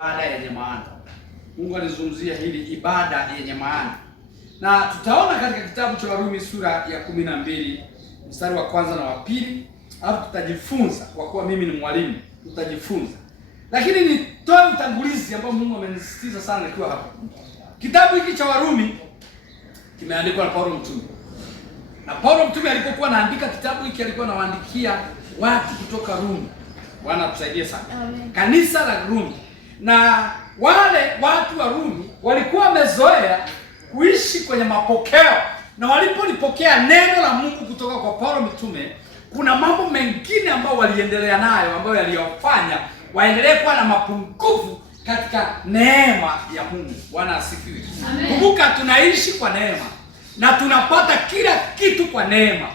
Ibada yenye maana. Mungu alizungumzia hili ibada yenye maana, na tutaona katika kitabu cha Warumi sura ya 12 mstari wa kwanza na wa pili. Alafu tutajifunza, kwa kuwa mimi ni mwalimu, tutajifunza. Lakini nitoe utangulizi ambao Mungu amenisisitiza sana nikiwa hapa. Kitabu hiki cha Warumi kimeandikwa na Paulo mtume. Na Paulo mtume alipokuwa anaandika kitabu hiki alikuwa anawaandikia watu kutoka Rumi. Bwana atusaidie sana. Amen. Kanisa la Rumi. Na wale watu wa Rumi walikuwa wamezoea kuishi kwenye mapokeo, na walipolipokea neno la Mungu kutoka kwa Paulo mtume, kuna mambo mengine ambayo waliendelea nayo ambayo yaliyofanya waendelee kuwa na mapungufu katika neema ya Mungu. Bwana asifiwe. Kumbuka tunaishi kwa neema na tunapata kila kitu kwa neema.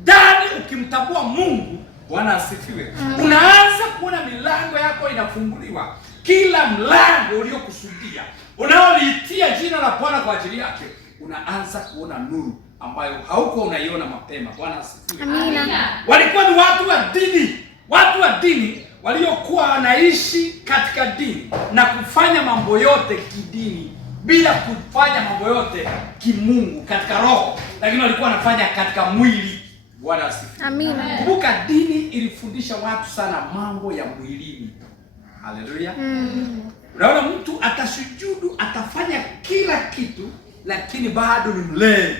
Ndani ukimtambua Mungu, Bwana asifiwe, unaanza kuona milango yako inafunguliwa. Kila mlango uliokusudia, unaoliitia jina la Bwana kwa ajili yake, unaanza kuona nuru ambayo haukuwa unaiona mapema. Bwana asifiwe. Amina. Walikuwa ni watu wa dini waliokuwa wanaishi katika dini na kufanya mambo yote kidini bila kufanya mambo yote kimungu katika roho, lakini walikuwa wanafanya katika mwili. Bwana asifiwe. Amina. Kumbuka dini ilifundisha watu sana mambo ya mwilini. Haleluya. Unaona mtu atasujudu, atafanya kila kitu, lakini bado ni mlevi.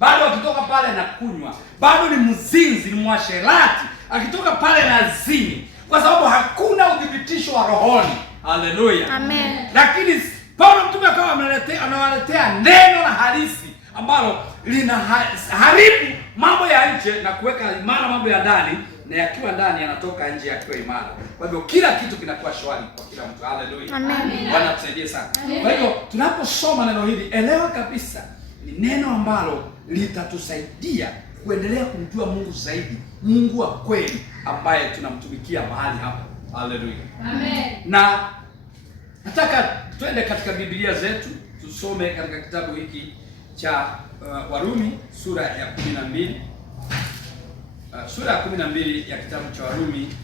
Bado akitoka pale anakunywa, bado ni mzinzi, ni mwasherati, akitoka pale na zini, kwa sababu hakuna udhibitisho wa rohoni. Haleluya. Amen. Lakini Paulo mtume akawa anawaletea neno la halisi ambalo linaharibu mambo ya nje na kuweka imara mambo ya ndani, na yakiwa ndani yanatoka nje yakiwa imara. Kwa hivyo kila kitu kinakuwa shwari kwa kila mtu. Haleluya. Amen. Bwana atusaidie sana. Kwa hivyo tunaposoma neno hili, elewa kabisa ni neno ambalo litatusaidia kuendelea kumjua Mungu zaidi, Mungu wa kweli ambaye tunamtumikia mahali hapa. Haleluya. Amen. Na nataka twende katika Biblia zetu tusome katika kitabu hiki cha Warumi sura ya 12. Sura ya 12 ya kitabu cha Warumi,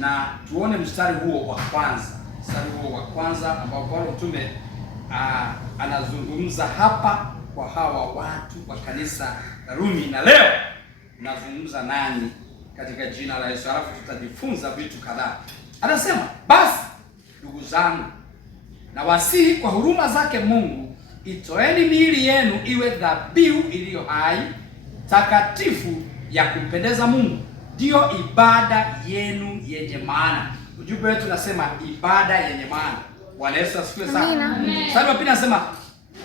na tuone mstari huo wa kwanza. Mstari huo wa kwanza ambao Paulo mtume anazungumza hapa kwa hawa watu wa kanisa la Rumi, na leo nazungumza nani katika jina la Yesu. Alafu tutajifunza vitu kadhaa. Anasema, basi ndugu zangu, na wasihi kwa huruma zake Mungu, itoeni miili yenu iwe dhabihu iliyo hai, takatifu, ya kumpendeza Mungu, ndiyo ibada yenu yenye maana. Ujumbe wetu unasema ibada yenye maana. Bwana Yesu asifiwe sana. Mstari wa pili anasema,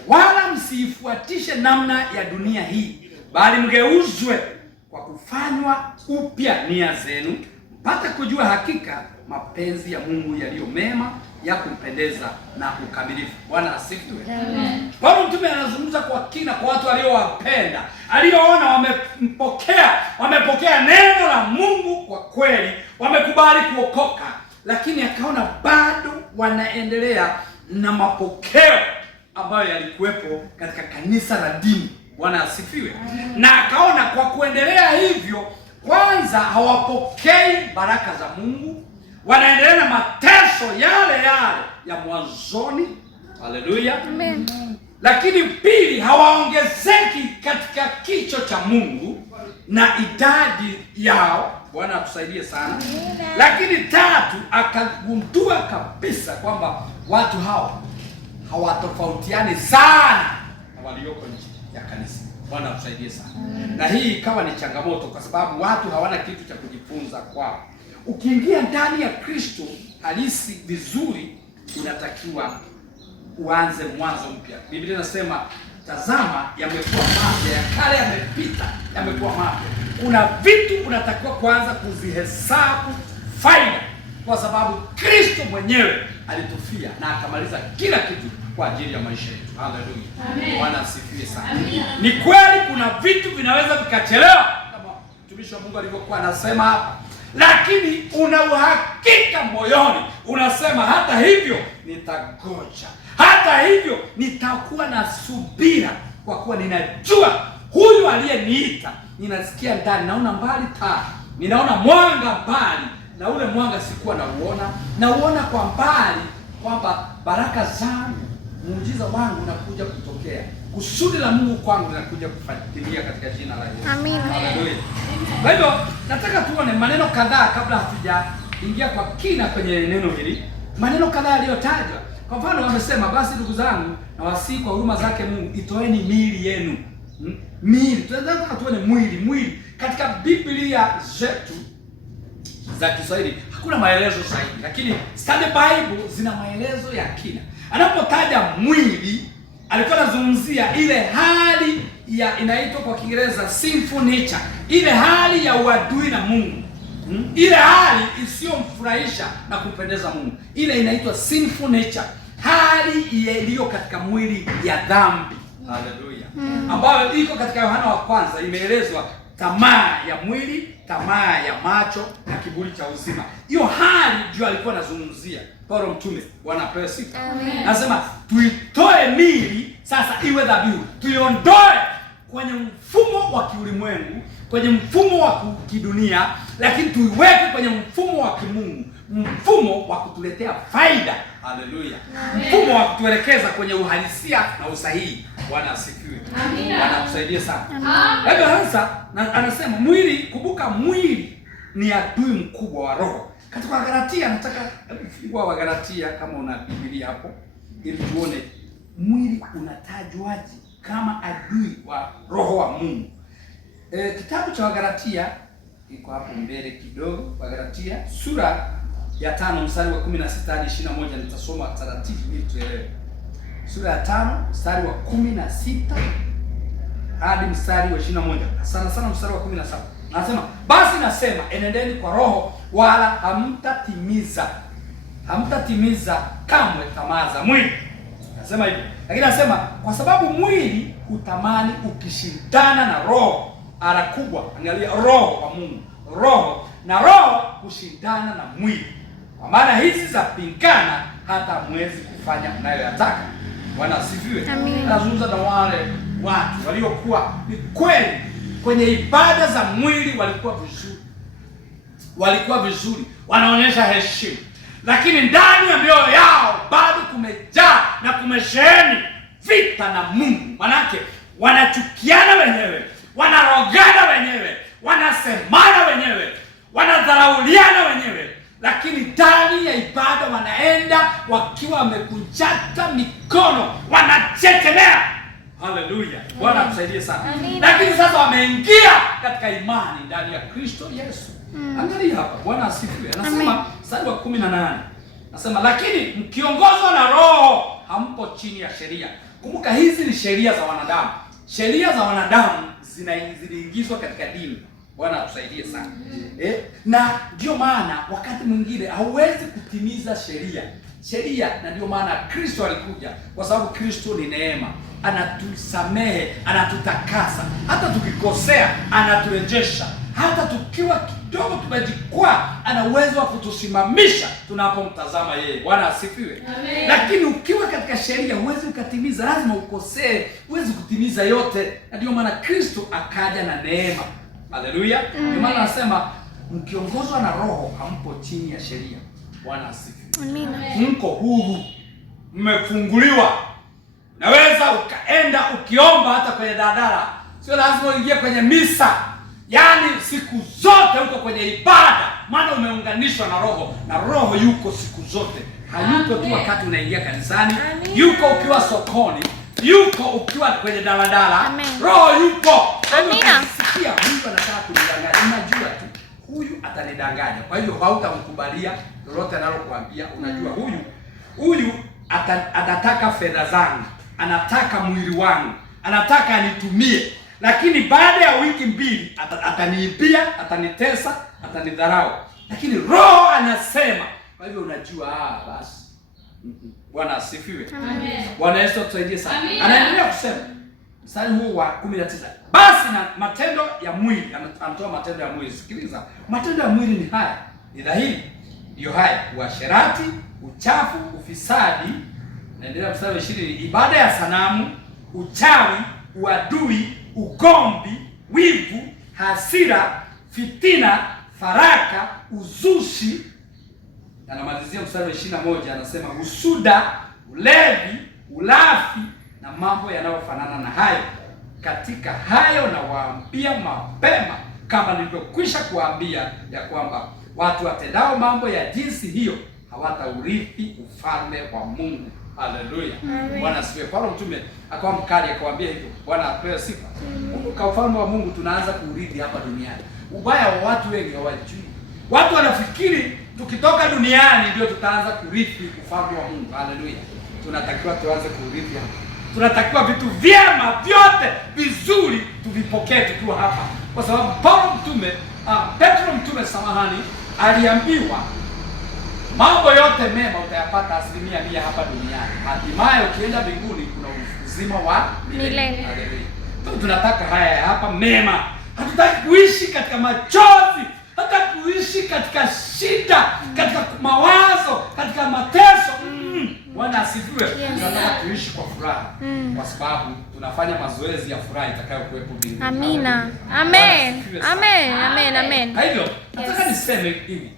wala msiifuatishe namna ya dunia hii, bali mgeuzwe kwa kufanywa upya nia zenu, mpate kujua hakika mapenzi ya Mungu yaliyo mema, ya kumpendeza na ukamilifu. Bwana asifiwe. Amen. Paulo mtume anazungumza kwa kina kwa watu aliowapenda, alioona wamepokea neno la Mungu kwa kweli, wamekubali kuokoka, lakini akaona bado wanaendelea na mapokeo ambayo yalikuwepo katika kanisa la dini. Bwana asifiwe. Na akaona kwa kuendelea hivyo, kwanza hawapokei baraka za Mungu, wanaendelea na mateso yale ya mwanzoni. Haleluya. Amen. Lakini pili, hawaongezeki katika kicho cha Mungu na idadi yao. Bwana atusaidie sana. Amen. Lakini tatu, akagundua kabisa kwamba watu hao hawatofautiani sana na walioko nje ya kanisa. Bwana atusaidie sana. Amen. Na hii ikawa ni changamoto kwa sababu watu hawana kitu cha kujifunza kwao. Ukiingia ndani ya Kristo halisi vizuri, inatakiwa uanze mwanzo mpya. Biblia inasema, tazama yamekuwa mapya, ya kale yamepita, yamekuwa mapya. Kuna vitu unatakiwa kuanza kuzihesabu faida, kwa sababu Kristo mwenyewe alitufia na akamaliza kila kitu kwa ajili ya maisha yetu. Haleluya. Amen. Bwana asifiwe sana. Amen. Ni kweli kuna vitu vinaweza vikachelewa kama mtumishi wa Mungu alivyokuwa anasema hapa, lakini una uhakika moyoni, unasema hata hivyo nitagoja, hata hivyo nitakuwa na subira, kwa kuwa ninajua huyu aliyeniita. Ninasikia ndani, naona mbali taa, ninaona mwanga mbali, na ule mwanga sikuwa nauona kwa mbali, kwamba baraka zangu, muujiza wangu unakuja kutokea, kusudi la Mungu kwangu linakuja kufuatilia katika jina la Yesu. Amina. Haleluya. Kwa hivyo nataka tuone maneno kadhaa kabla hatujaingia kwa kina kwenye neno hili. Maneno kadhaa yaliyotajwa. Kwa mfano wamesema, basi ndugu zangu na wasii kwa huruma zake Mungu, itoeni miili yenu. Miili. Tunataka tuone mwili. Katika Biblia zetu za Kiswahili hakuna maelezo sahihi, lakini Study Bible zina maelezo ya kina. Anapotaja mwili alikuwa anazungumzia ile hali ya inaitwa kwa Kiingereza sinful nature, ile hali ya uadui na Mungu. Ile hali isiyomfurahisha na kumpendeza Mungu. Ile inaitwa sinful nature, hali iliyo katika mwili ya dhambi. Haleluya. Ambayo iko katika Yohana wa kwanza, imeelezwa tamaa ya mwili, tamaa ya macho na kiburi cha uzima. Hiyo hali ndio alikuwa anazungumzia Paulo mtume. Bwana apewe sifa. Anasema tuitoe miili sasa iwe dhabihu. Tuiondoe kwenye mfumo wa kiulimwengu, kwenye mfumo wa kidunia, lakini tuiweke kwenye mfumo wa kimungu, mfumo wa kutuletea faida. Haleluya. Mfumo wa kutuelekeza kwenye uhalisia na usahihi. Bwana asifiwe. Bwana akusaidie sana. Hivyo sasa anasema mwili, kumbuka mwili ni adui mkubwa wa roho. Katika Wagalatia, nataka fungua Wagalatia kama una Biblia hapo ili tuone mwili unatajwaje kama adui wa roho wa Mungu. Kitabu cha Wagalatia iko hapo mbele kidogo. Wagalatia sura ya 5 mstari wa 16 hadi 21, nitasoma taratibu ili tuelewe. Sura ya 5 mstari wa 16 hadi mstari wa 21. Sana mstari wa 17. Anasema, basi nasema enendeni kwa roho, wala hamtatimiza kamwe tamaa za mwili. Anasema hivyo. Lakini anasema kwa sababu mwili hutamani ukishindana na roho. Ara kubwa, angalia, roho wa Mungu. Roho na roho kushindana na mwili. Kwa maana hizi za pingana hata mwezi kufanya mnayoyataka. Bwana asifiwe. Amen. Nazungumza na wale watu waliokuwa ni kweli kwenye ibada za mwili walikuwa vizuri, wanaonyesha heshima, lakini ndani ya mioyo yao bado kumejaa na kumesheheni vita na Mungu. Manake wanachukiana wenyewe, wanarogana wenyewe, wanasemana wenyewe, wanadharauliana wenyewe, lakini ndani ya ibada wanaenda wakiwa wamekunjata mikono, wanachekelea. Haleluya. Bwana atusaidie sana. Lakini sasa wameingia katika imani ndani ya Kristo Yesu. Angalia hapa, Bwana asifiwe. Anasema mstari wa 18. Anasema lakini mkiongozwa na Roho hampo chini ya sheria. Kumbuka hizi ni sheria za wanadamu. Sheria za wanadamu ziliingizwa katika dini. Bwana atusaidie sana. Na ndio maana wakati mwingine hauwezi kutimiza sheria, na ndio maana Kristo alikuja, kwa sababu Kristo ni neema. Anatusamehe, anatutakasa. Hata tukikosea anaturejesha. Hata tukiwa kidogo tumejikwaa, ana uwezo wa kutusimamisha tunapomtazama yeye. Bwana asifiwe. Lakini ukiwa katika sheria huwezi ukatimiza, lazima ukosee, huwezi kutimiza yote. Na ndio maana Kristo akaja na neema. Haleluya. Ndio maana anasema mkiongozwa na Roho hampo chini ya sheria. Bwana asifiwe. Amina. Mko huru, mmefunguliwa. Naweza ukaenda ukiomba hata kwenye dadara. Sio lazima uingie kwenye misa. Yaani siku zote uko kwenye ibada, maana umeunganishwa na Roho, na Roho yuko siku zote. Hayuko tu wakati unaingia kanisani. Yuko ukiwa sokoni, yuko ukiwa kwenye daladala. Roho yuko. Amina. Sikia, Mungu anataka kunidanganya. Unajua tu huyu atanidanganya. Kwa hivyo hautamkubalia lolote analokuambia. Unajua huyu atataka fedha zangu, anataka mwili wangu, anataka anitumie. Lakini baada ya wiki mbili ataniibia, atanitesa, atanidharau. Lakini Roho anasema. Kwa hivyo unajua basi. Bwana asifiwe. Amen. Bwana Yesu atusaidie sana. Anaendelea kusema mstari huu wa 19. Basi na matendo ya mwili, anatoa matendo ya mwili. Sikiliza. Matendo ya mwili ni haya. Ni dhahiri. Ndio haya: uasherati, uchafu, ufisadi. Naendelea mstari wa 20. Ibada ya sanamu, uchawi, uadui, ugomvi, wivu, hasira, fitina, faraka, uzushi, Anamalizia mstari wa 21, anasema usuda, ulevi, ulafi na mambo yanayofanana na hayo. Katika hayo nawaambia mapema, kama nilivyokwisha kuambia, ya kwamba watu watendao mambo ya jinsi hiyo hawataurithi ufalme wa Mungu. Haleluya. Bwana asifiwe. Paulo mtume akawa mkali, akawaambia hivyo. Bwana apewe sifa. Kwa ufalme wa Mungu tunaanza kuurithi hapa duniani. Ubaya wa watu wengi hawajui. Watu wanafikiri tukitoka duniani ndio tutaanza kurithi ufalme wa Mungu. Haleluya. Tunatakiwa tuanze kurithi hapa. Tunatakiwa vitu vyema vyote vizuri tuvipokee tukiwa hapa. Kwa sababu Paulo mtume, Petro mtume samahani, aliambiwa mambo yote mema utayapata 100% hapa duniani. Hatimaye ukienda mbinguni kuna uzima wa milele. Haleluya. Tunataka haya ya hapa mema. Hatutaki kuishi katika machozi, hatutaki kuishi katika shida, katika mawazo, katika mateso. Bwana asifiwe. Tunataka kuishi kwa furaha, kwa sababu tunafanya mazoezi ya furaha itakayokuwepo mbinguni. Amina. Amen. Amen. Amen. Amen. Hivyo nataka niseme hivi.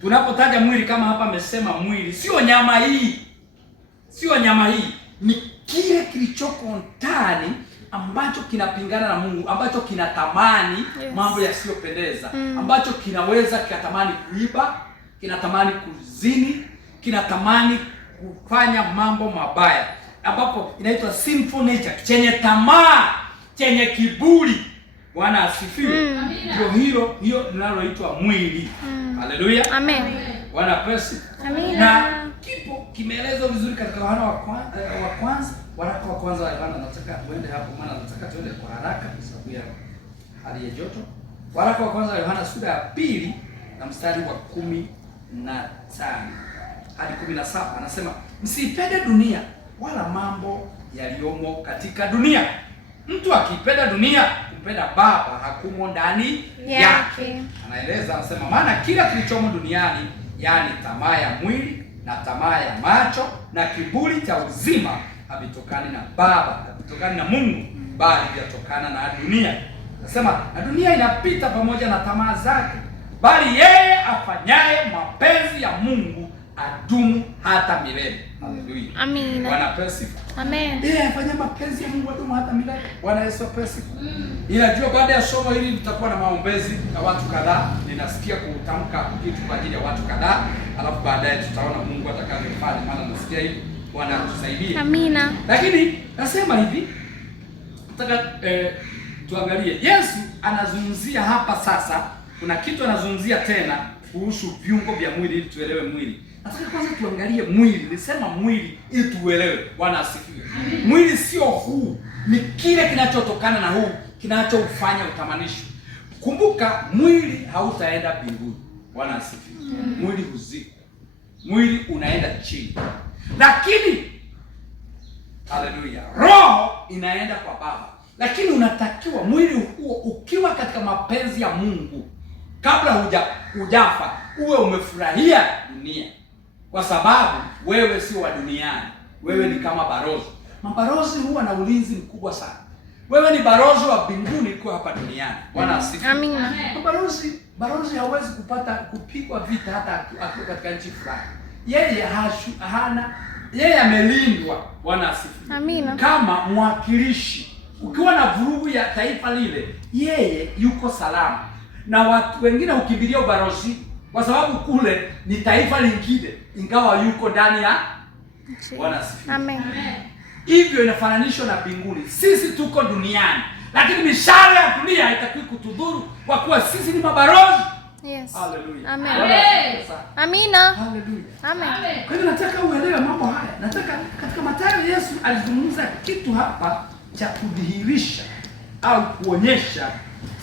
Tunapotaja mwili kama hapa amesema mwili, sio nyama hii. Sio nyama hii. Ni kile kilichoko ndani ambacho kinapingana na Mungu, ambacho kinatamani mambo yasiyopendeza, ambacho kinaweza kikatamani kuiba, kinatamani kuzini, kinatamani kufanya mambo mabaya, ambapo inaitwa sinful nature, chenye tamaa, chenye kiburi. Bwana asifiwe. Ndio hiyo linaloitwa mwili. Haleluya. Amen. Bwana pesi. Amina. Na kipo kimeelezwa vizuri katika Yohana waraka wa kwanza wa Yohana. Nataka tuende hapo, maana nataka tuende kwa haraka kwa sababu ya hali ya joto. Waraka wa kwanza wa Yohana sura ya 2 na mstari wa 15 hadi 17 anasema, msipende dunia wala mambo yaliyomo katika dunia. Mtu akipenda dunia, kumpenda Baba hakumo ndani yake. Anaeleza, anasema, maana kila kilichomo duniani, yani tamaa ya mwili na tamaa ya macho na kiburi cha uzima, havitokani na Baba, havitokani na Mungu, bali vyatokana na dunia. Anasema, na dunia inapita pamoja na tamaa zake, bali yeye afanyaye mapenzi ya Mungu adumu hata milele. Haleluya. Amina. Bwana pesifa. Amen. Yeye afanya mapenzi ya Mungu adumu hata milele. Bwana Yesu pesifa. Inajua baada ya somo hili tutakuwa na maombezi na watu kadhaa. Ninasikia kutamka kitu kwa ajili ya watu kadhaa, alafu baadaye tutaona Mungu atakavyofanya, maana nasikia hivi. Bwana atusaidie. Amina. Lakini nasema hivi, nataka tuangalie Yesu anazungumzia hapa sasa, kuna kitu anazungumzia tena kuhusu viungo vya mwili ili tuelewe mwili. Nataka kwanza tuangalie mwili. Nisema mwili ili tuelewe. Bwana asifiwe. Mwili sio huu, ni kile kinachotokana na huu kinachoufanya utamanisho. Kumbuka, mwili hautaenda mbinguni. Bwana asifiwe. Mwili huzikwa. Mwili unaenda chini. Lakini haleluya, roho inaenda kwa Baba. Lakini unatakiwa mwili huo ukiwa katika mapenzi ya Mungu, kabla hujafa uwe umefurahia dunia, kwa sababu wewe sio wa duniani. Wewe ni kama barozi. Mabarozi huwa na ulinzi mkubwa sana. Wewe ni barozi wa mbinguni kwa hapa duniani. Bwana asifiwe. Amina. Barozi hawezi kupigwa vita hata akiwa katika nchi fulani. Yeye amelindwa. Bwana asifiwe. Amina. Kama mwakilishi, ukiwa na vurugu ya taifa lile, yeye yuko salama. Na watu wengine hukimbilia ubarozi kwa sababu kule ni taifa lingine, ingawa yuko ndani ya Bwana asifiwe. Amen. Hivyo inafananishwa na mbinguni. Sisi tuko duniani, lakini mishahara ya dunia haitakiwi kutudhuru, kwa kuwa sisi ni mabarozi. Yes. Haleluya. Amen. Amina. Haleluya. Amen. Kwa hiyo nataka uelewe mambo haya. Nataka katika Mathayo Yesu alizungumza kitu hapa cha kudhihirisha au kuonyesha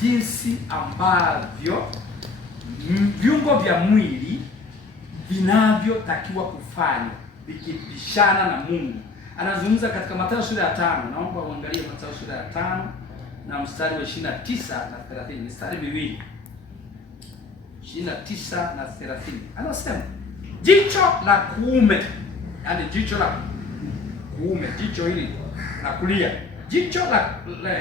jinsi ambavyo viungo vya mwili vinavyotakiwa kufanya vikipishana na Mungu. Anazungumza katika Mathayo sura ya 5. Naomba uangalie Mathayo sura ya 5 na mstari wa 29 na 30. Mstari miwili. 29 na 30. Anasema, jicho la kuume, yani jicho la kuume, jicho hili la kulia,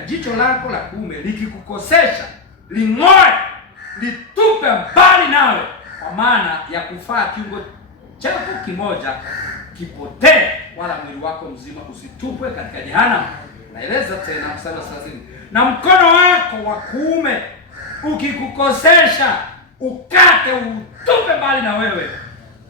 jicho lako la kuume likikukosesha, ling'oe litupe mbali nawe, kwa maana ya kufaa kiungo chako kimoja kipotee, wala mwili wako mzima usitupwe katika jehanamu. Naeleza tena mstari wa 30, na mkono wako wa kuume ukikukosesha ukate, utupe mbali na wewe,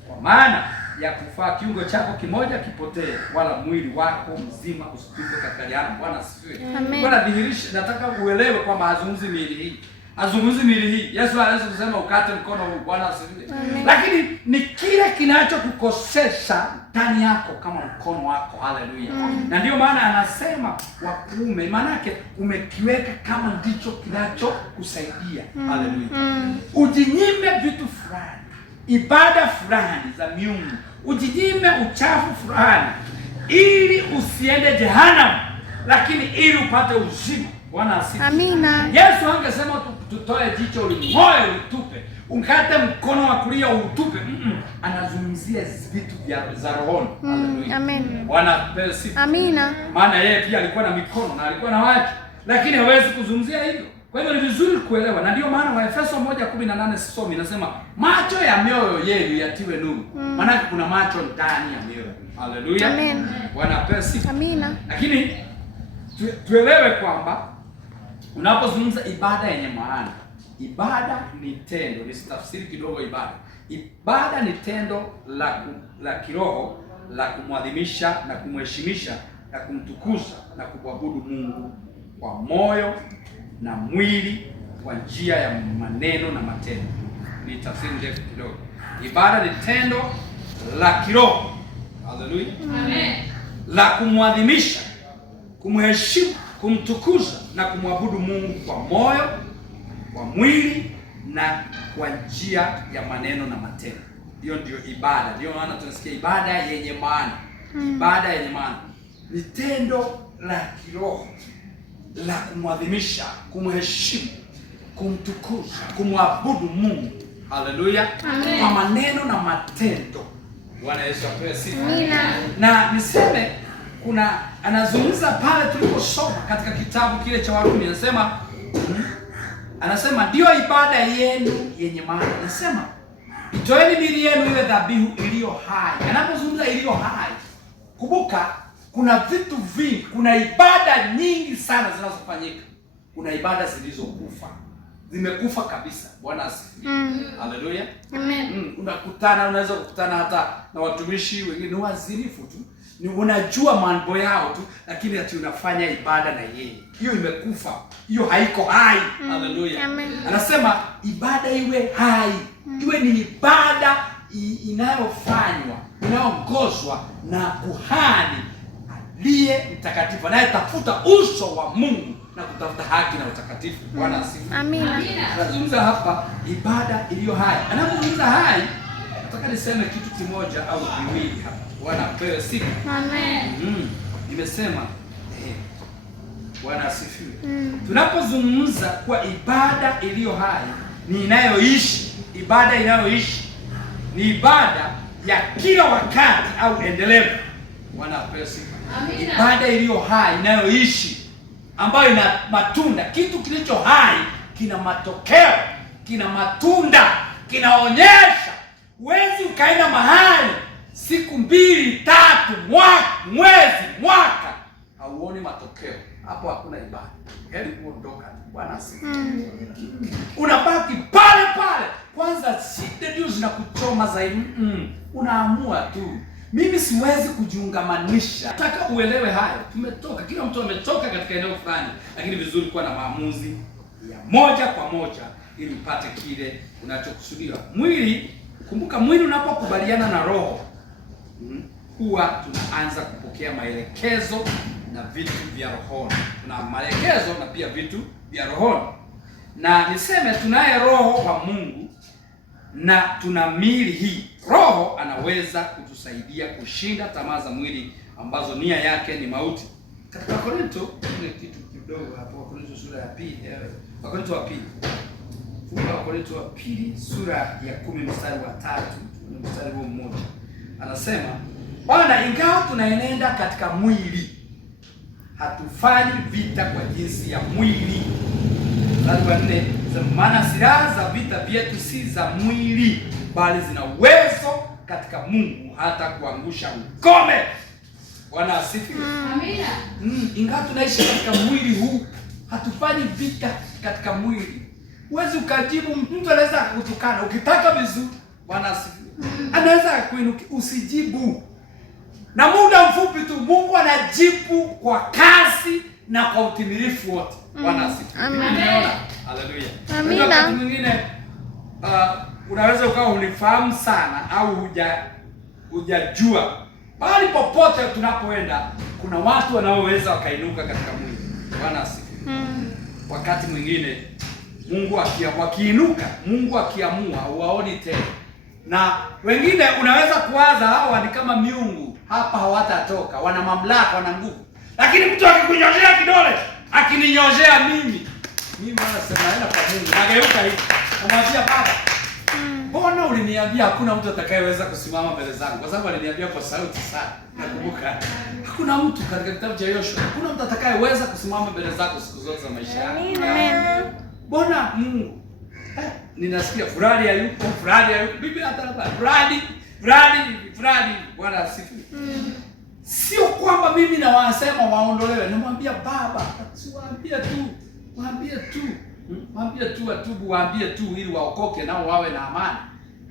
kwa maana ya kufaa kiungo chako kimoja kipotee, wala mwili wako mzima usitupwe katika jehanamu. Bwana asifiwe. Bwana dhihirisha, nataka uelewe kwamba hazungumzi miili hii. Hazungumzi miili hii. Yesu anaweza kusema ukate mkono huu. Bwana asifiwe. Lakini ni kile kinachokukosesha ndani yako kama mkono wako. Haleluya. Na ndio maana anasema wa kuume, maana yake umekiweka kama ndicho kinachokusaidia. Haleluya. Ujinyime vitu fulani, ibada fulani za miungu, ujinyime uchafu fulani ili usiende jehanamu, lakini ili upate uzima. Bwana asifiwe. Amina. Yesu angesema tutoe jicho uling'oe ulitupe, ukate mkono wa kulia utupe. Anazungumzia vitu za rohoni. Haleluya. Amen. Bwana asifiwe. Amina. Maana yeye pia alikuwa na mikono na alikuwa na watu, lakini hawezi kuzungumzia hivyo. Kwa hivyo ni vizuri kuelewa, na ndio maana Waefeso 1:18 somi inasema macho ya mioyo yenu yatiwe nuru. Maana kuna macho ndani ya mioyo. Haleluya. Amen. Bwana asifiwe. Amina. Lakini tuelewe kwamba unapozungumza ibada yenye maana, ibada ni tendo, nisitafsiri kidogo ibada. Ibada ni tendo la kiroho la kumwadhimisha na kumheshimisha na kumtukuza na kumwabudu Mungu kwa moyo na mwili kwa njia ya maneno na matendo. Ni tafsiri ndefu kidogo. Ibada ni tendo la kiroho, haleluya, amen, la kumwadhimisha, kumheshimu, kumtukuza na kumwabudu Mungu kwa moyo, kwa mwili na kwa njia ya maneno na matendo. Hiyo ndio ibada. Ndio maana tunasikia ibada yenye maana. Ibada yenye maana ni tendo la kiroho la kumwadhimisha, kumheshimu, kumtukuza, kumwabudu Mungu, haleluya, kwa maneno na matendo. Bwana Yesu apewe sifa. Na niseme anazungumza pale tuliposoma katika kitabu kile cha Warumi, anasema ndio ibada yenu yenye maana. Anasema itoeni miili yenu iwe dhabihu iliyo hai. Anapozungumza iliyo hai, kumbuka kuna vitu vingi, kuna ibada nyingi sana zinazofanyika. Kuna ibada zilizokufa, zimekufa kabisa. Bwana asifiwe. Haleluya. Amen. Unaweza kukutana hata na watumishi wengine ni wazinifu tu, ni unajua mambo yao tu, lakini ati unafanya ibada na yeye. Hiyo imekufa, hiyo haiko hai. Haleluya. Anasema ibada iwe hai, iwe ni ibada inayofanywa, inayoongozwa na kuhani aliye mtakatifu, anayetafuta uso wa Mungu na kutafuta haki na utakatifu. Bwana asifiwe. Amina. Tunazungumza hapa ibada iliyo hai. Anapozungumza hai, nataka niseme kitu kimoja au viwili hapa. Bwana apewe sifa. Amen. Nimesema Bwana asifiwe. Tunapozungumza kwa ibada iliyo hai, ni inayoishi. Ibada inayoishi ni ibada ya kila wakati au endelevu. Bwana apewe sifa. Amina. Ibada iliyo hai inayoishi, ambayo ina matunda. Kitu kilicho hai kina matokeo, kina matunda, kinaonyesha. Huwezi ukaenda mahali siku 2, 3, mwezi, mwaka hauoni matokeo. Hapo hakuna ibada. Heri kuondoka. Bwana asifiwe. Unabaki pale pale. Kwanza shida ndio zinakuchoma zaidi. Unaamua tu, mimi siwezi kujiungamanisha. Nataka uelewe hayo. Tumetoka, kila mtu ametoka katika eneo fulani, lakini vizuri kuwa na maamuzi ya moja kwa moja ili upate kile unachokusudiwa. Mwili, kumbuka, mwili unapokubaliana na roho, huwa tunaanza kupokea maelekezo na vitu vya rohoni. Tuna maelekezo na pia vitu vya rohoni. Na niseme tunaye roho wa Mungu na tuna miili hii. Roho anaweza kutusaidia kushinda tamaa za mwili ambazo nia yake ni mauti. Katika Wakorintho, kuna kitu kidogo hapo, Wakorintho sura ya 2, Wakorintho wa 2. Funga Wakorintho wa 2 sura ya 10 mstari wa 3, mstari huo mmoja. Anasema, Bwana, ingawa tunaenenda katika mwili, hatufanyi vita kwa jinsi ya mwili. Mstari wa 4, Maana silaha za vita vyetu si za mwili, bali zina uwezo katika Mungu hata kuangusha ngome. Bwana asifiwe. Amina. Ingawa tunaishi katika mwili huu, hatufanyi vita katika mwili. Huwezi ukajibu, mtu anaweza kukutukana ukitaka vizuri. Bwana asifiwe. Anaweza kuinuka, usijibu. Na muda mfupi tu Mungu anajibu kwa kasi na kwa utimilifu wote. Bwana asifiwe. Unaona? Haleluya. Amina. Wakati mwingine unaweza ukawa unifahamu sana au hujajua. Bali popote tunapoenda kuna watu wanaoweza wakainuka katika mwili. Bwana asifiwe. Wakati mwingine Mungu wakiinuka, Mungu akiamua uwaoni tena. Na wengine unaweza kuwaza hawa ni kama miungu, hapa hawatatoka, wana mamlaka, wana nguvu. Lakini mtu akikunyoshea kidole, akininyoshea mimi wanasema naenda kwa Mungu, nageuka hivi. Namwambia Baba, mbona uliniambia hakuna mtu atakayeweza kusimama mbele zangu? Kwa sababu aliniambia kwa sauti sana. Nakumbuka hakuna mtu katika kitabu cha Yoshua, hakuna mtu atakayeweza kusimama mbele zako siku zote za maisha yako. Amen. Mbona Mungu ninasikia fulani hayupo, Biblia hata fulani. Bwana asifiwe. Sio kwamba mimi nawasema waondolewe, namwambia Baba, siwaambie tu, waambie tu watubu, waambie tu ili waokoke nao wawe na amani.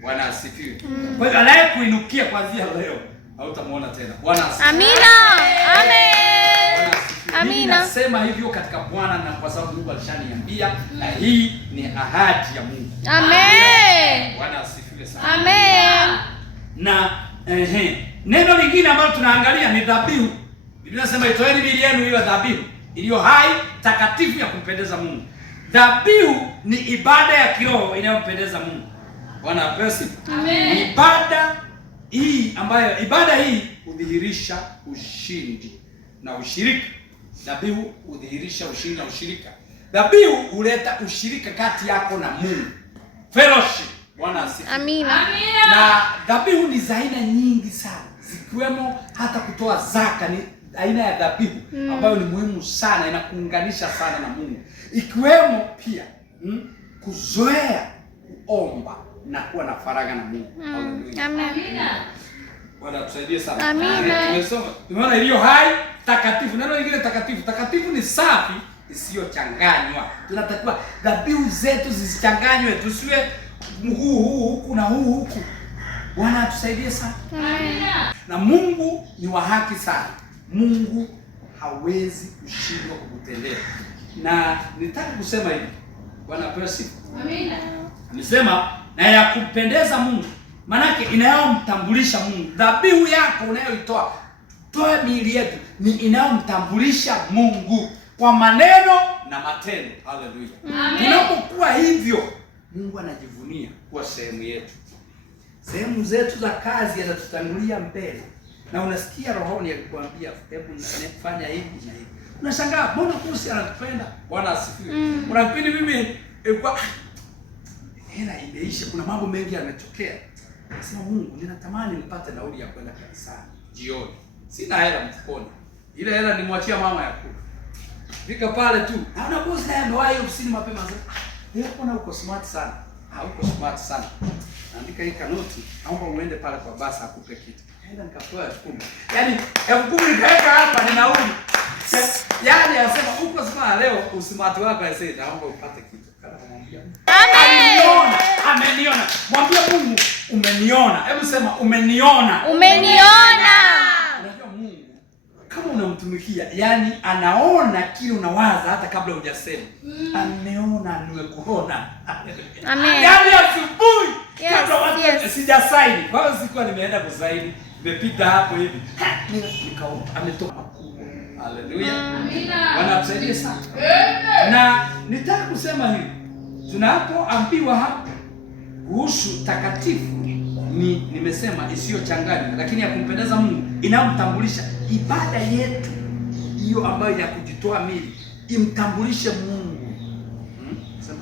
Bwana asifiwe. Kwa hiyo anayekuinukia kuanzia leo hautamuona tena. Bwana asifiwe. Amina. Amen. Amina. Nasema hivyo katika Bwana na kwa sababu Mungu alishaniambia, na hii ni ahadi ya Mungu. Amen. Bwana asifiwe sana. Amen. Na neno lingine ambalo tunaangalia ni dhabihu. Biblia inasema itoeni miili yenu iwe dhabihu iliyo hai, takatifu, ya kumpendeza Mungu. Dhabihu ni ibada ya kiroho inayompendeza Mungu. Bwana asifiwe. Amen. Ibada hii hudhihirisha ushindi na ushirika. Dhabihu hudhihirisha ushindi na ushirika. Dhabihu huleta ushirika kati yako na Mungu. Fellowship. Bwana asifiwe. Amina. Na dhabihu ni za aina nyingi sana, zikiwemo hata kutoa zaka ni aina ya dhabihu ambayo ni muhimu sana, inakuunganisha sana na Mungu. Ikiwemo pia kuzoea kuomba na kuwa na faragha na Mungu. Amina. Bwana tusaidie sana. Amina. Tumesoma. Tumeona iliyo hai, takatifu. Neno lingine takatifu. Takatifu ni safi, isiyochanganywa. Tunatakiwa dhabihu zetu zisichanganywe, tusiwe huu huku na huu huku. Bwana atusaidie sana. Amina. Na Mungu ni wa haki sana. Mungu hawezi kushindwa kukutendea. Na nitaka kusema hivi. Bwana pesi. Amina. Nisema na ya kumpendeza Mungu. Manake inayomtambulisha Mungu. Dhabihu yako unayoitoa, toa miili yetu, ni inayomtambulisha Mungu kwa maneno na matendo. Haleluya. Tunapokuwa hivyo, Mungu anajivunia kuwa sehemu yetu. Sehemu zetu za kazi yanatutangulia mbele. Na unasikia rohoni akikwambia, hebu fanya hivi na hivi. Unashangaa, mbona kusi anatupenda? Bwana asifiwe. Kuna kipindi mimi hela imeisha, kuna mambo mengi yametokea. Nasema Mungu, ninatamani nipate nauli ya kwenda kanisani jioni. Sina hela mfukoni. Ile hela nimwachia mama ya kula. Fika pale tu. Naona bosi naye amewahi ofisini mapema sana. Mbona uko smart sana? Uko smart sana. Andika hii kanoti, naomba uende pale kwa basi akupe kitu. Kaenda nikapewa 10,000. Yaani 10,000 nikaweka hapa ni nauli. Yaani anasema uko smart leo, usimati wako asema naomba upate kitu. Kana kumwambia. Ameniona. Mwambie Mungu umeniona. Hebu sema umeniona. Umeniona. Unajua Mungu kama unamtumikia, yani anaona kile unawaza hata kabla hujasema. Ameona, nimekuona. Amen. Yaani asubuhi kabla Yes. sijasaini. Kwa hiyo sikuwa nimeenda kusaini. Nimepita hapo hivi. Nikaomba. Ametoka makubwa. Haleluya. Amina. Bwana tusaidie sana. Na nitaka kusema hivi. Tunapoambiwa hapa kuhusu takatifu, nimesema isiyochanganywa, lakini ya kumpendeza Mungu, inamtambulisha ibada yetu hiyo ambayo ya kujitoa mili imtambulishe Mungu. Sema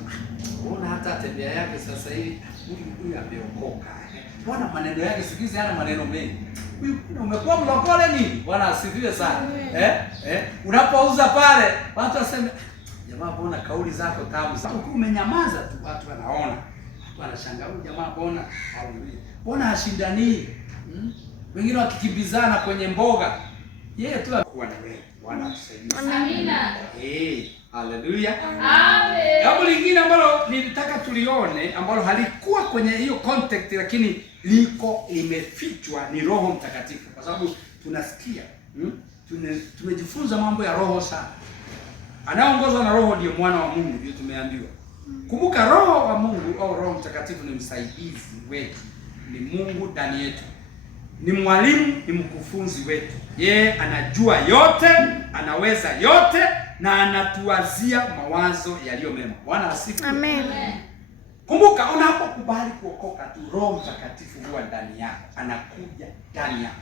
ona hata tembea yake sasa hivi, huyu ameokoka. Bwana maneno yake siku hizi hana maneno mengi. Huyu umekuwa mlokole nini? Bwana asifiwe sana. Unapouza pale watu waseme jamaa, mbona kauli zako tamu sana? Ukiwa umenyamaza tu watu wanaona. Watu wanashangaa, huyu jamaa mbona haleluya. Mbona hashindani? Wengine wakikimbizana kwenye mboga. Yeye tu akuwa na wewe. Bwana atusaidie. Amina. Haleluya. Amen. Jambo lingine ambalo nilitaka tulione ambalo halikuwa kwenye hiyo context lakini limefichwa ni Roho Mtakatifu, kwa sababu tunasikia tumejifunza mambo ya roho sana. Anaongozwa na Roho ndio mwana wa Mungu, ndio tumeambiwa. Kumbuka Roho wa Mungu au Roho Mtakatifu ni msaidizi wetu, ni Mungu ndani yetu, ni mwalimu, ni mkufunzi wetu. Yeye anajua yote, anaweza yote na anatuwazia mawazo yaliyo mema. Bwana asifiwe. Amen. Kumbuka unapokubali kuokoka tu, Roho Mtakatifu huwa ndani yako, anakuja ndani yako.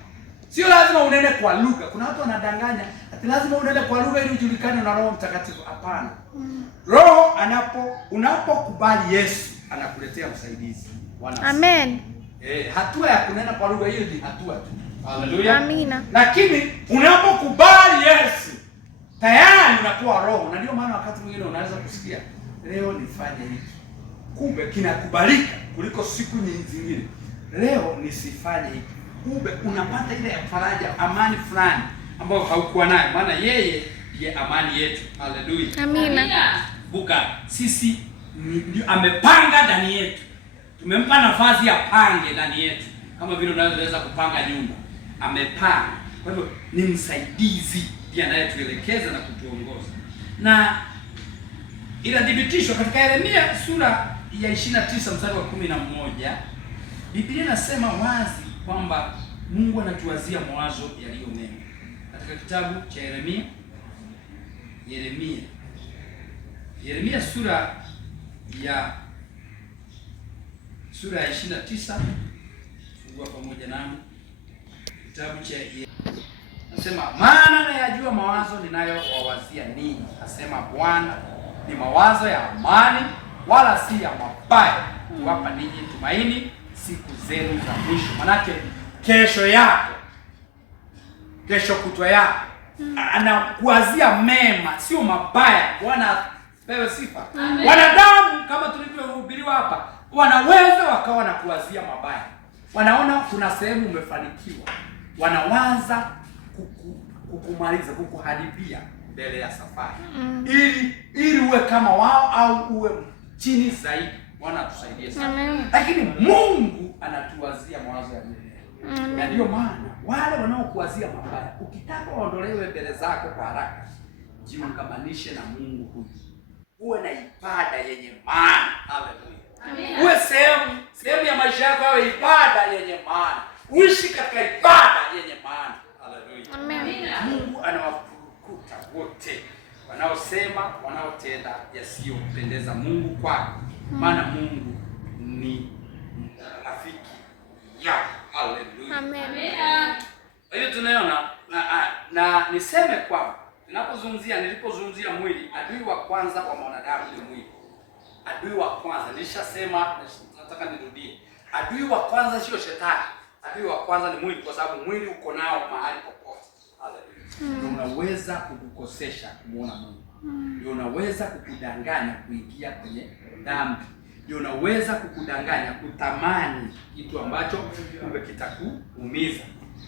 Sio lazima unene kwa lugha. Kuna watu wanadanganya ati lazima unene kwa lugha ili ujulikane na Roho Mtakatifu. Hapana. Roho unapokubali Yesu anakuletea msaidizi. Bwana. Amen. Hatua ya kunena kwa lugha hiyo ni hatua tu. Haleluya. Amina. Lakini unapokubali Yesu tayari unakuwa roho, na ndio maana wakati mwingine unaweza kusikia leo nifanye hiki, kumbe kinakubalika kuliko siku nyingine. Leo nisifanye hiki, kumbe unapata ile ya faraja, amani fulani ambayo haukuwa nayo, maana yeye ndiye amani yetu. Haleluya. Amina. Buka sisi ndio amepanga ndani yetu, tumempa nafasi ya pange ndani yetu, kama vile unaweza kupanga nyumba. Amepanga, kwa hivyo ni msaidizi ndiye anayetuelekeza na kutuongoza, na inadhibitishwa katika Yeremia sura ya 29 mstari wa 11. Biblia inasema wazi kwamba Mungu anatuwazia mawazo yaliyo mema. Katika kitabu cha Yeremia sura ya 29, fungua pamoja nami kitabu cha nasema, maana nayajua mawazo ninayowawazia ninyi, asema Bwana, ni mawazo ya amani wala si ya mabaya, kuwapa ninyi tumaini siku zenu za mwisho. Manake kesho yako, kesho kutwa yako, anakuwazia mema, sio mabaya. Bwana pewe sifa. Wanadamu kama tulivyohubiriwa hapa wanaweza wakawa na kuwazia mabaya. Wanaona kuna sehemu umefanikiwa, wanawaza kukumaliza, kukuharibia mbele ya safari, ili uwe kama wao au uwe chini zaidi. Bwana atusaidie sana. Lakini Mungu anatuwazia mawazo ya mema. Na ndio maana wale wanaokuwazia mabaya, ukitaka waondolewe mbele zako kwa haraka, jiungamanishe na Mungu huyu. Uwe na ibada yenye maana. Haleluya. Uwe sehemu ya maisha yako yawe ibada yenye maana. Uishi katika ibada yenye maana. Haleluya. Mungu anawafukuta wote wanaotenda yasiyompendeza Mungu kwako. Maana Mungu ni rafiki yako. Haleluya. Amen. Kwa hiyo tunaona na niseme kwamba nilipozungumzia mwili, adui wa kwanza wa mwanadamu ni mwili. Adui wa kwanza, nilishasema, nataka nirudie. Adui wa kwanza sio shetani. Adui wa kwanza ni mwili, kwa sababu mwili uko nao mahali popote. Haleluya. Ndio unaweza kukukosesha kumuona Mungu. Ndio unaweza kukudanganya kuingia kwenye dhambi. Ndio unaweza kukudanganya kutamani kitu ambacho kumbe kitakuumiza.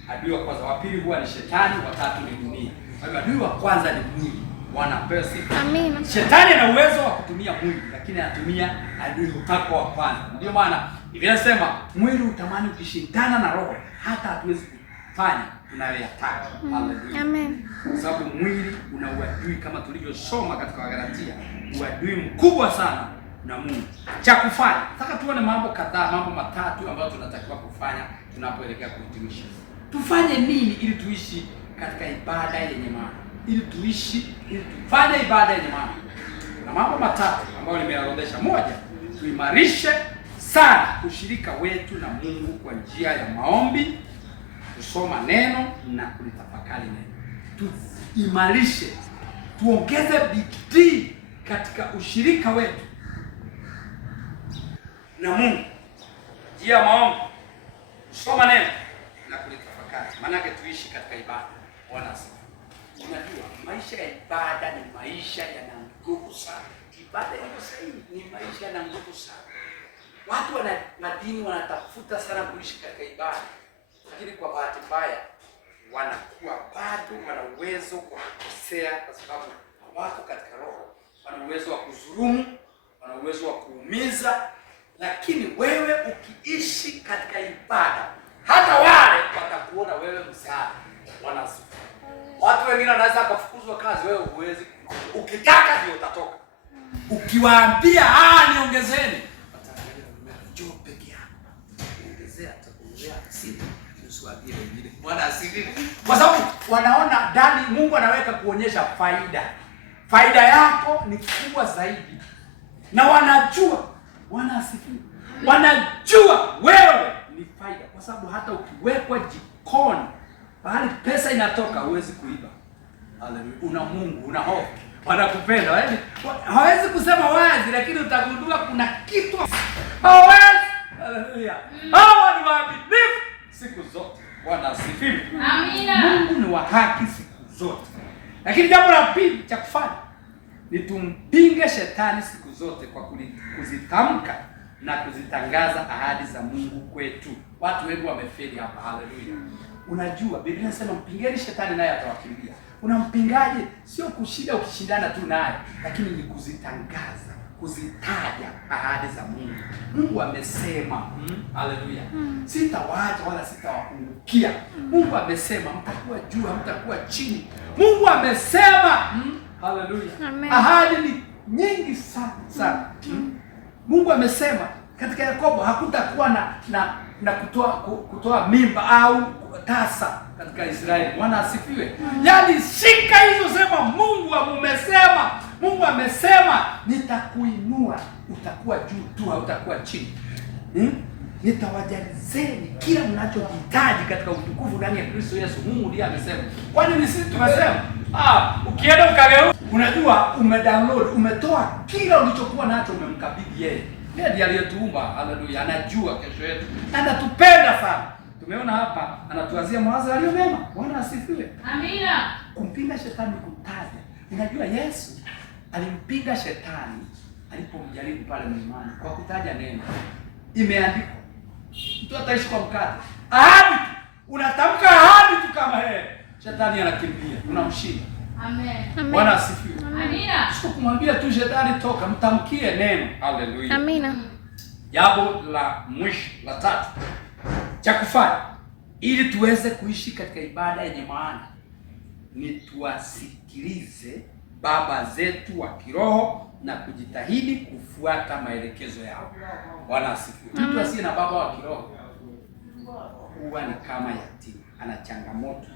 Adui wa kwanza. Wa pili huwa ni shetani, wa tatu ni dunia. Kwa hivyo adui wa kwanza ni mwili. Bwana pewe sifa. Amina. Shetani ana uwezo wa kutumia mwili, lakini anatumia adui wako wa kwanza. Ndio maana Biblia inasema mwili utamani ukishindana na roho, hata hatuwezi kufanya tunayoyataka. Haleluya. Amen. Kwa sababu mwili una uadui, kama tulivyosoma katika Wagalatia, uadui mkubwa sana na Mungu. Cha kufanya, nataka tuone mambo kadhaa, mambo matatu ambayo tunatakiwa kufanya tunapoelekea kuhitimisha. Tufanye nini ili tuishi katika ibada yenye maana? Ili tufanye ibada yenye maana. Na mambo matatu ambayo nimeorodhesha. Moja, tuimarishe sana ushirika wetu na Mungu kwa njia ya maombi, kusoma neno na kulitafakari neno. Tuimarishe, tuongeze bidii katika ushirika wetu na Mungu, njia ya maombi, kusoma neno na kulitafakari. Maana yake tuishi katika ibada. Bwana asifiwe. Unajua maisha ya ibada ni maisha nguvu sana. Ibada iko sahihi, ni maisha yana nguvu sana. Watu wa dini wanatafuta sana kuishi katika ibada, lakini kwa bahati mbaya wanakuwa bado wana uwezo wa kukosea, kwa sababu wako katika roho. Wana uwezo wa kudhulumu, wana uwezo wa kuumiza. Lakini wewe ukiishi katika ibada, hata wale watakuona wewe msaada. Wanasifu. Watu wengine wanaweza kufukuzwa kazi, wewe huwezi. Ukitaka ndio utatoka. Ukiwaambia niongezeni, njoo peke yako. Ongezea atakuongezea sisi. Usiwaambie wengine. Bwana asifiwe. Kwa sababu wanaona ndani Mungu anaweka kuonyesha faida. Faida yako ni kubwa zaidi. Na wanajua, Bwana asifiwe. Wanajua wewe ni faida, kwa sababu hata ukiwekwa jikoni bahali pesa inatoka, huwezi kuiba. Haleluya. Una Mungu, una hofu. Wanakupenda. Yaani hawezi kusema wazi, lakini utagundua kuna kitu hawezi. Haleluya. Hawa ni waaminifu siku zote. Bwana asifiwe. Amina. Mungu ni wa haki siku zote. Lakini jambo la pili cha kufanya ni tumpinge shetani siku zote kwa kuzitamka na kuzitangaza ahadi za Mungu kwetu. Watu wengi wamefeli hapa. Haleluya. Unajua Biblia inasema mpingeni shetani naye atawakimbia. Unampingaje? Sio kushinda ukishindana tu naye, lakini ni kuzitangaza, kuzitaja ahadi za Mungu. Mungu amesema, haleluya, sitawaacha wala sitawapungukia. Mungu amesema mtakuwa juu, mtakuwa chini. Mungu amesema, haleluya. Ahadi ni nyingi sana. Mungu amesema katika Yakobo hakutakuwa na kutoa mimba au tasa katika Israeli. Bwana asifiwe. Yaani shika hizo, sema Mungu amesema. Mungu amesema nitakuinua, utakuwa juu tu, hautakuwa chini. Nitawajalizeni kila mnachohitaji katika utukufu ndani ya Kristo Yesu. Mungu ndiye amesema. Kwani ni sisi tumesema? Ukienda ukageuka, unajua umedownload, umetoa kila ulichokuwa nacho, umemkabidhi yeye. Yeye ndiye aliyetuumba. Haleluya. Anajua kesho yetu. Anatupenda sana. Tumeona hapa anatuazia mawazo yaliyo mema. Bwana asifiwe. Amina. Kumpinga shetani kutaja. Unajua Yesu alimpinga shetani alipomjaribu pale mlimani kwa kutaja neno. Imeandikwa. Mtu ataishi kwa mkate. Ahadi. Unatamka ahadi tu kama shetani anakimbia. Unamshinda. Amen. Bwana asifiwe. Amina. Sio kumwambia tu shetani toka, mtamkie neno. Haleluya. Amina. Jambo la mwisho la tatu cha kufanya ili tuweze kuishi katika ibada yenye maana ni tuwasikilize baba zetu wa kiroho na kujitahidi kufuata maelekezo yao. Bwana asifiwe. Mtu asiye na baba wa kiroho huwa ni kama yatima, ana changamoto.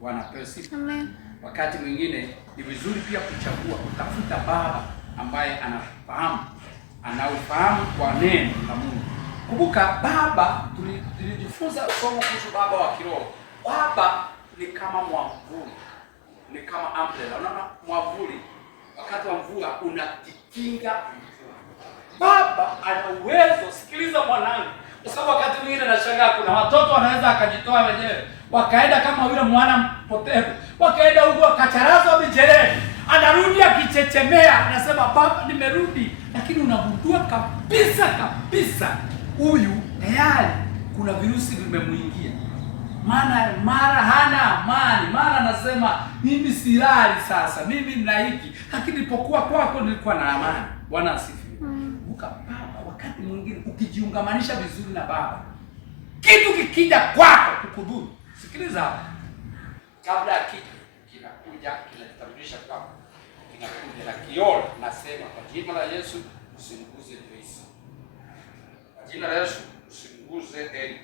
Bwana asifiwe. Amen. Wakati mwingine ni vizuri pia kuchagua, kutafuta baba ambaye anafahamu kwa neno la Mungu. Kumbuka baba, tulijifunza somo kuhusu baba wa kiroho. Baba ni kama mwavuli, ni kama umbrella. Unaona mwavuli wakati wa mvua unajikinga mvua. Baba ana uwezo, sikiliza mwanangu, kwa sababu wakati mwingine nashangaa kuna watoto wanaweza akajitoa wenyewe, wakaenda kama yule mwana mpotevu, wakaenda huko wakacharazwa mijeledi, anarudi akichechemea, anasema baba nimerudi, lakini unagundua kabisa huyu tayari kuna virusi vimemuingia. Mara hana amani, mara anasema mimi silali sasa, mimi nina hiki, lakini nilipokuwa kwako nilikuwa na amani. Bwana asifiwe. Kumbuka baba, wakati mwingine ukijiungamanisha vizuri na baba, kitu kikija kwako kukudhuru, sikiliza hapa, kabla ya kitu kinakuja kinakitambulisha kwako, kinakuja na kioo, nasema kwa jina la Yesu usimguze Joyce. Kwa jina la Yesu usimguze Eric.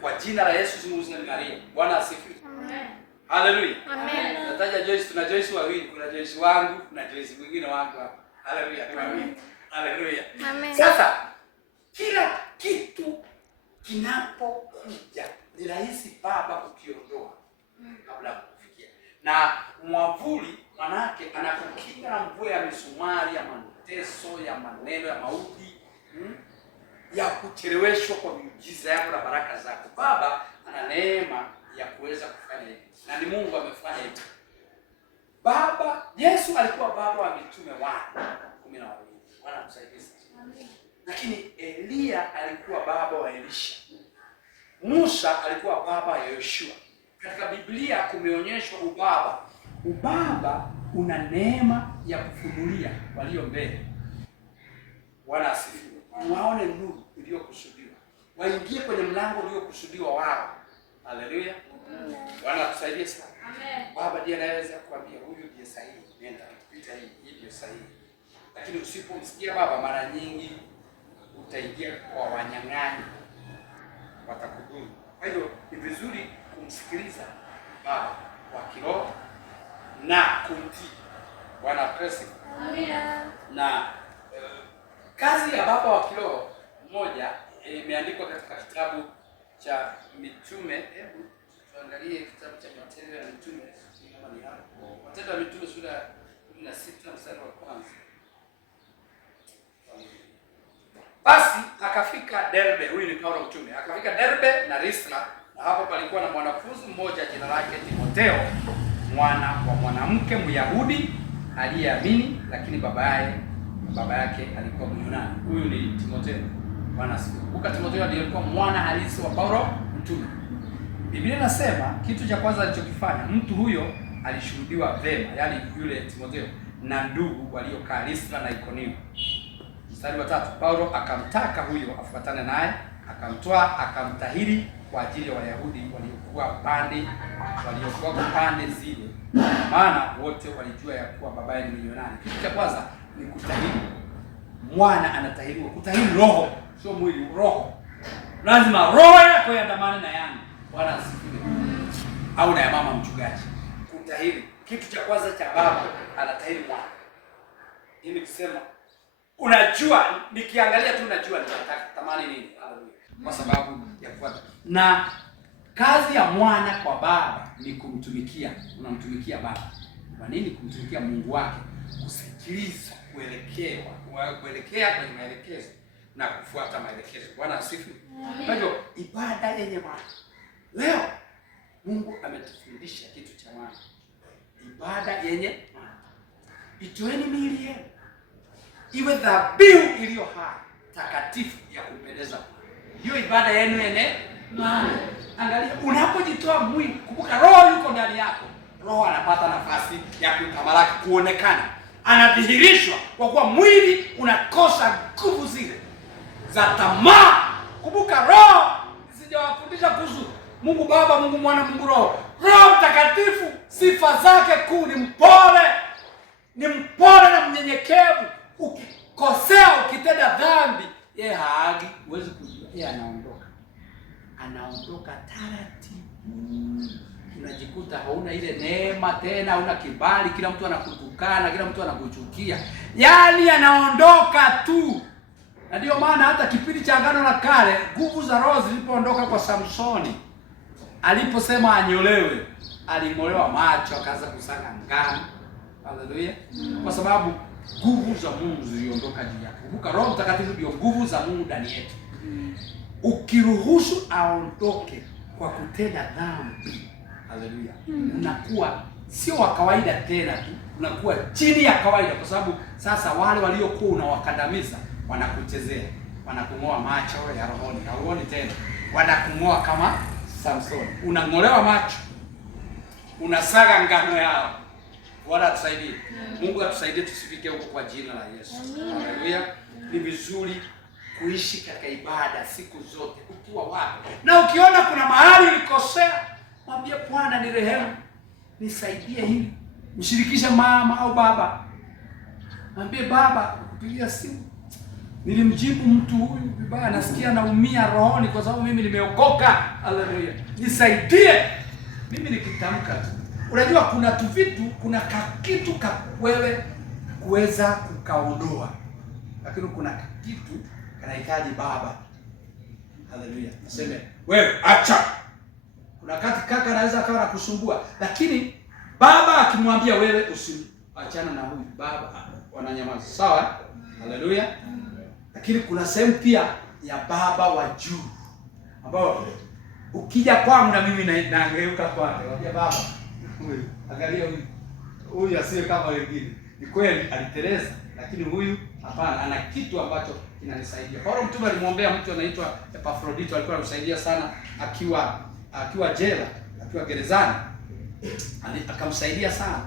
Kwa jina la Yesu usimguze Maria. Bwana asifiwe. Amen. Haleluya. Amen. Nataja Joyce, tuna Joyce wawili, kuna Joyce wangu na Joyce mwingine wangu hapa. Haleluya. Amen. Haleluya. Amen. Sasa kila kitu kinapokuja ni rahisi baba kukiondoa kabla ya kufikia. Na mwavuli manake anakukinga na mvua ya misumari, ya mateso, ya maneno, ya mauti, ya kucheleweshwa kwa miujiza yako na baraka zako. Baba ana neema ya kuweza kufanya hivi. Na ni Mungu amefanya hivi. Baba, Yesu Yesu alikuwa baba wa mitume wake 12. Bwana msaidie sana. Amen. Lakini Elia alikuwa baba wa Elisha. Musa alikuwa baba wa Yoshua. Katika Biblia kumeonyeshwa ubaba. Ubaba una neema ya kufunulia walio mbele. Bwana asifiwe. Waone nuru iliyokusudiwa. Waingie kwenye mlango uliokusudiwa wao. Haleluya. Bwana tusaidie sana. Amen. Baba ndiye anaweza kukwambia huyu ndiye sahihi. Nenda kupita hii ndio sahihi. Lakini usipomsikia baba, mara nyingi utaingia kwa wanyang'anyi, watakudhuru. Kwa hiyo ni vizuri kumsikiliza baba wa kiroho na kumtii. Bwana Kristo. Amina. Na kazi ya baba wa kiroho mmoja imeandikwa katika kitabu cha Mitume. Hebu tuangalie kitabu cha Matendo ya Mitume. Kama ni hapo. Matendo ya Mitume sura ya 16 mstari wa kwanza. Basi akafika Derbe, huyu ni Paulo mtume. Akafika Derbe na Listra, na hapo palikuwa na mwanafunzi mmoja jina lake Timotheo, mwana wa mwanamke Myahudi aliyeamini, lakini baba yake alikuwa Myunani. Huyu ni Timotheo. Bwana asifiwe. Timotheo ndiye alikuwa mwana halisi wa Paulo mtume. Biblia inasema kitu cha kwanza alichokifanya mtu huyo alishuhudiwa vema, yaani yule Timotheo, na ndugu waliokaa Listra na Ikonio. Mstari wa 3, Paulo akamtaka huyo afuatane naye, akamtoa akamtahiri kwa ajili ya Wayahudi waliokuwa pande zile, maana wote walijua ya kuwa babaye ni Myunani. Kitu cha kwanza ni kutahiri. Mwana anatahiriwa, kutahiri roho, sio mwili, roho. Lazima roho yako iandamane na yangu. Bwana asifiwe. Au na ya mama mchungaji. Kutahiri. Kitu cha kwanza cha baba anatahiri mwana. Hii ni kusema unajua, nikiangalia tu najua ninataka tamani nini. Kwa sababu ya kufuata. Na kazi ya mwana kwa baba ni kumtumikia. Unamtumikia baba. Kwa nini? Kumtumikia Mungu wake, kusikiliza, kuelekea kwenye maelekezo na kufuata maelekezo. Bwana asifiwe. Kwa hivyo ibada yenye maana. Leo Mungu ametufundisha kitu cha maana. Ibada yenye maana. Itoeni miili yenu iwe dhabihu iliyo hai, takatifu, ya kumpendeza. Hiyo ibada yenu yenye maana. Angalia, unapojitoa mwili, kumbuka roho yuko ndani yako. Roho anapata nafasi ya kutamalaki, kuonekana, anadhihirishwa, kwa kuwa mwili unakosa nguvu zile za tamaa. Kumbuka roho, sijawafundisha kuhusu Mungu Baba, Mungu Mwana, Mungu Roho. Roho Mtakatifu sifa zake kuu ni mpole. Ni mpole na mnyenyekevu. Ukikosea, ukitenda dhambi, yeye haagi, huwezi kujua. Yeye anaondoka. Anaondoka taratibu. Unajikuta hauna ile neema tena, hauna kibali, kila mtu anakutukana, kila mtu anakuchukia. Yaani anaondoka tu. Na ndio maana hata kipindi cha Agano la Kale, nguvu za roho zilipoondoka kwa Samsoni, aliposema anyolewe, aling'olewa macho, akaanza kusaga ngano. Haleluya. Kwa sababu nguvu za Mungu ziliondoka juu yake. Kumbuka Roho Mtakatifu ndio nguvu za Mungu ndani yetu. Ukiruhusu aondoke kwa kutenda dhambi, haleluya, unakuwa sio wa kawaida tena tu, unakuwa chini ya kawaida, kwa sababu sasa wale waliokuwa unawakandamiza wanakuchezea, wanakung'oa macho ya rohoni, hauoni tena, wanakung'oa kama Samson. Unang'olewa macho, unasaga ngano yao. Bwana tusaidie. Mungu atusaidie tusifike huko kwa jina la Yesu. Haleluya. Ni vizuri kuishi katika ibada siku zote ukiwa wapi. Na ukiona kuna mahali ulikosea, mwambie Bwana ni rehemu, nisaidie hili. Mshirikishe mama au baba. Mwambie baba, kupigia simu, nilimjibu mtu huyu vibaya, nasikia naumia rohoni kwa sababu mimi nimeokoka. Haleluya. Nisaidie. Mimi nikitamka tu. Unajua kuna tu vitu, kuna kitu wewe kuweza kukaondoa. Lakini kuna kitu kanahitaji baba. Haleluya. Naseme, wewe acha. Kuna kaka anaweza akawa anakusumbua, lakini baba akimwambia wewe usiachana na huyu, baba wananyamaza. Sawa? Haleluya. Lakini kuna sehemu pia ya baba wa juu ambao ukija kwangu na mimi naangeuka kwake. Waambia baba, angalia huyu asiye kama wengine. Ni kweli aliteleza, lakini huyu hapana, ana kitu ambacho kinanisaidia. Paulo mtume alimwombea mtu anaitwa Epafrodito, alikuwa anamsaidia sana akiwa jela, akiwa gerezani. Akamsaidia sana.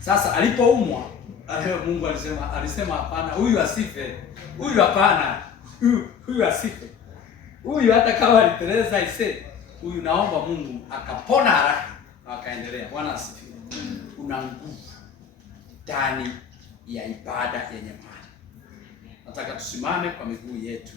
Sasa alipoumwa, Mungu alisema hapana, huyu asife. Huyu hapana. Huyu asife. Huyu hata kama aliteleza huyu naomba Mungu akapona haraka na akaendelea. Bwana asifiwe. Kuna nguvu ndani ya ibada yenye maana. Nataka tusimame kwa miguu yetu.